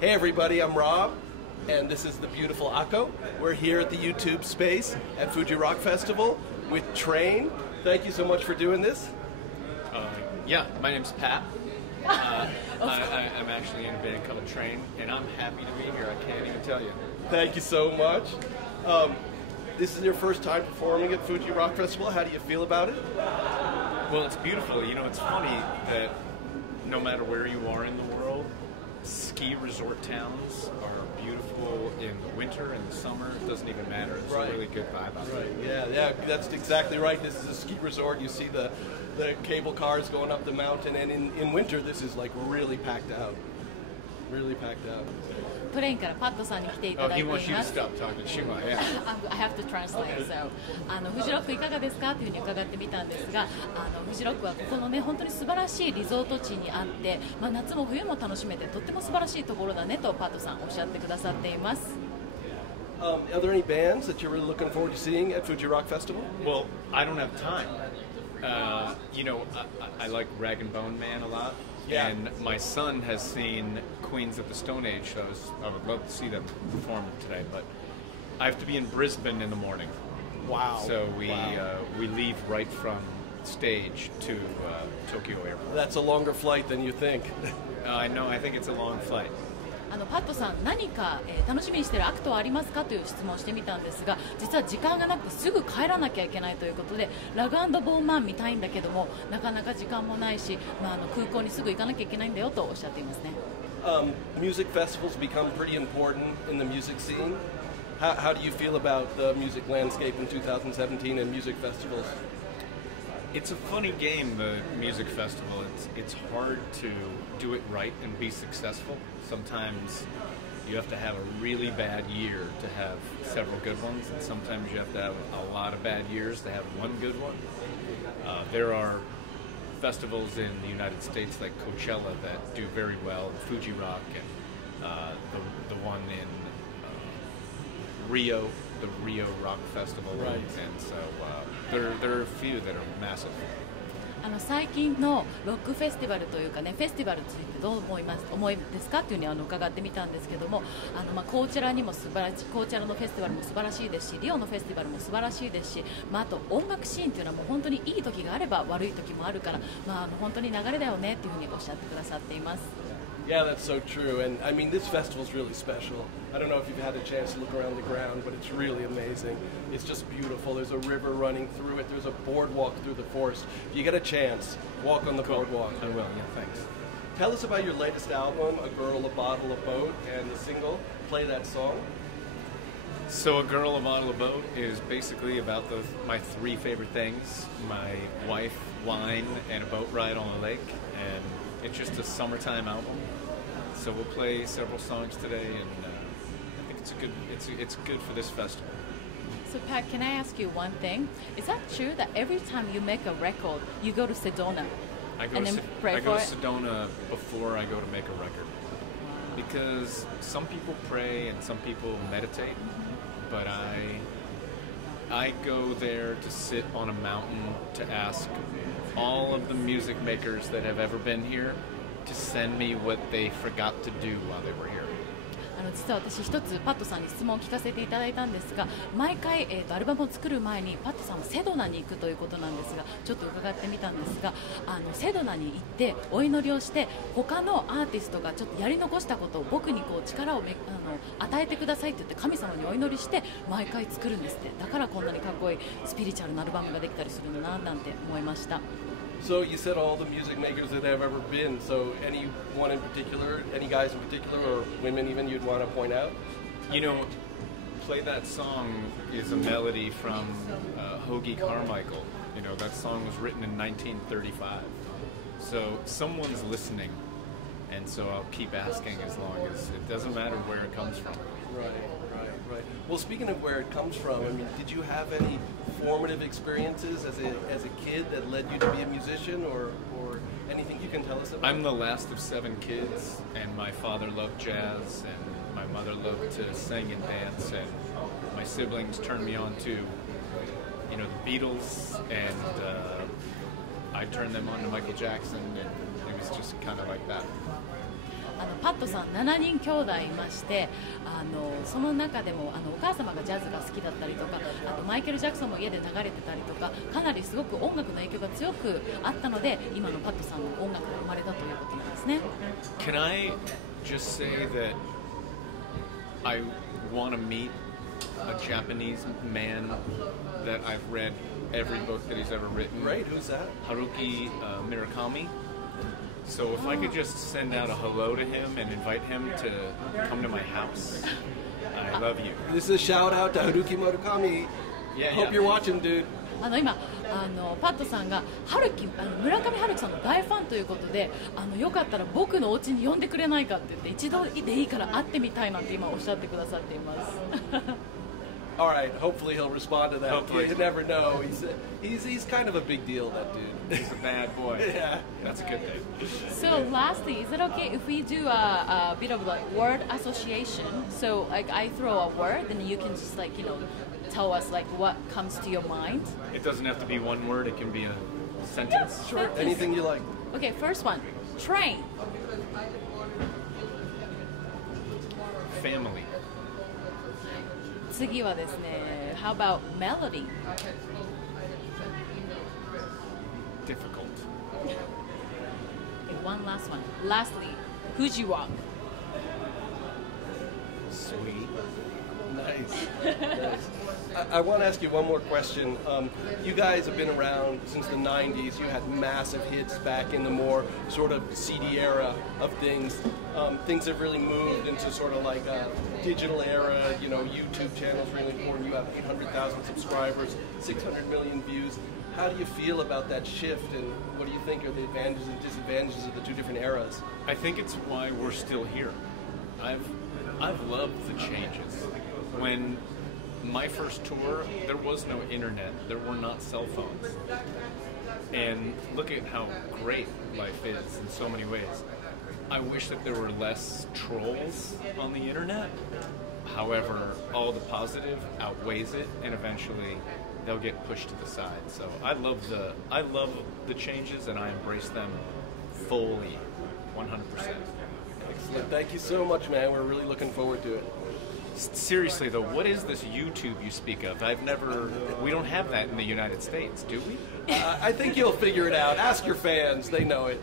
Hey everybody, I'm Rob, and this is the beautiful Akko. We're here at the YouTube space at Fuji Rock Festival with Train. Thank you so much for doing this. Yeah, my name's Pat. I'm actually in a band called Train, and I'm happy to be here. I can't even tell you. Thank you so much. This is your first time performing at Fuji Rock Festival. How do you feel about it? Well, it's beautiful. You know, it's funny that no matter where you are in the world, ski resort towns are beautiful in the winter and the summer. It doesn't even matter. It's a really good vibe out there. Yeah, that's exactly right. This is a ski resort. You see the cable cars going up the mountain, and in winter this is like really packed out. Really packed out. トレインからパットさんに来ていただいています。He wants you to stop talking. I have to translate. So, フジロックいかがですかというふうに伺ってみたんですが、フジロックはここのね本当に素晴らしいリゾート地にあって、夏も冬も楽しめてとっても素晴らしいところだねとパットさんおっしゃってくださっています。Are there any bands that you're really looking forward to seeing at Fuji Rock Festival? Well, I don't have time. You know, I like Rag and Bone Man a lot. Yeah. And my son has seen Queens of the Stone Age, so I would love to see them perform today, but I have to be in Brisbane in the morning. Wow. So we leave right from Stage to Tokyo Airport. That's a longer flight than you think. I know, I think it's a long flight. パットさん、何か、楽しみにしているアクトはありますかという質問をしてみたんですが、実は時間がなくてすぐ帰らなきゃいけないということで、ラグ&ボーンマン見たいんだけどもなかなか時間もないし、空港にすぐ行かなきゃいけないんだよとおっしゃっていますね。Music festivals become pretty important in the music scene. How do you feel about the music landscape in 2017 and music festivals? It's a funny game, the music festival. It's hard to do it right and be successful. Sometimes you have to have a really bad year to have several good ones, and sometimes you have to have a lot of bad years to have one good one. There are festivals in the United States like Coachella that do very well, Fuji Rock, and the one in Rio, the Rio Rock Festival, right. And so there are a few that are massive. 最近のロックフェスティバルというかね、フェスティバルについてどう思いですかというふうに伺ってみたんですけども、コーチェラにも素晴らしい、コーチェラのフェスティバルも素晴らしいですし、リオのフェスティバルも素晴らしいですし、あと音楽シーンというのはもう本当にいい時があれば悪い時もあるから、本当に流れだよねというふうにおっしゃってくださっています。Yeah, that's so true. And I mean, this festival's really special. I don't know if you've had a chance to look around the ground, but it's really amazing. It's just beautiful. There's a river running through it. There's a boardwalk through the forest. If you get a chance, walk on the boardwalk. I will, yeah, thanks. Tell us about your latest album, A Girl, a Bottle, a Boat, and the single, Play That Song. So A Girl, a Bottle, a Boat is basically about my three favorite things: my wife, wine, and a boat ride on a lake. And it's just a summertime album. So we'll play several songs today, and I think it's good for this festival. So Pat, can I ask you one thing? Is that true that every time you make a record, you go to Sedona? I go to Sedona before I go to make a record, because some people pray and some people meditate, but I go there to sit on a mountain to ask all of the music makers that have ever been here to send me what they forgot to do while they were here. 実は私一つパットさんに質問を聞かせていただいたんですが、毎回、アルバムを作る前にパットさんはセドナに行くということなんですが、ちょっと伺ってみたんですが、セドナに行ってお祈りをして、他のアーティストがちょっとやり残したことを僕にこう力を与えてくださいって言って神様にお祈りして毎回作るんですって。だからこんなにかっこいいスピリチュアルなアルバムができたりするんだななんて思いました。So you said all the music makers that have ever been. So anyone in particular, any guys in particular, or women even you'd want to point out? You know, Play That Song is a melody from Hoagie Carmichael. You know, that song was written in 1935. So someone's listening, and so I'll keep asking as long as it doesn't matter where it comes from. Right. Well, speaking of where it comes from, I mean, did you have any formative experiences as a kid that led you to be a musician, or anything you can tell us about? I'm the last of 7 kids, and my father loved jazz, and my mother loved to sing and dance, and my siblings turned me on to, you know, the Beatles, and I turned them on to Michael Jackson, and it was just kind of like that. パットさん7人兄弟いまして、その中でもお母様がジャズが好きだったりとか、あとマイケル・ジャクソンも家で流れてたりとか、かなりすごく音楽の影響が強くあったので、今のパットさんの音楽が生まれたということなんですね。Can I just say that I want to meet a Japanese man that I've read every book that he's ever written. Right, who's that? Haruki Murakami. So if I could just send out a hello to him and invite him to come to my house, I love you. This is a shout out to Haruki Murakami. Yeah, Hope you're watching, dude. 今パットさんが村上春樹さんの大ファンということで、よかったら僕のお家に呼んでくれないかって言って、一度でいいから会ってみたいなんて今おっしゃってくださっています。All right, hopefully he'll respond to that. Hopefully. You never know. He's kind of a big deal, that dude. He's a bad boy. Yeah. That's a good thing. So lastly, is it okay if we do a bit of like word association? So like I throw a word and you can just like, tell us like what comes to your mind. It doesn't have to be one word, it can be a sentence. Sure, anything you like. Okay, first one, train. Family. 次はですね、How about melody? Difficult. Okay, one last one. Lastly, Fuji rock. Sweet. Nice. I want to ask you one more question. You guys have been around since the 90s. You had massive hits back in the more sort of CD era of things. Things have really moved into sort of like a digital era. YouTube channels really important. You have 800,000 subscribers, 600 million views. How do you feel about that shift, and what do you think are the advantages and disadvantages of the two different eras? I think it's why we're still here. I've loved the changes. When my first tour, there was no internet. There were not cell phones. And look at how great life is in so many ways. I wish that there were less trolls on the internet. However, all the positive outweighs it, and eventually they'll get pushed to the side. So I love the changes, and I embrace them fully, 100%. Excellent. Thank you so much, man. We're really looking forward to it. Seriously though, what is this YouTube you speak of? We don't have that in the United States, do we? I think you'll figure it out. Ask your fans. They know it.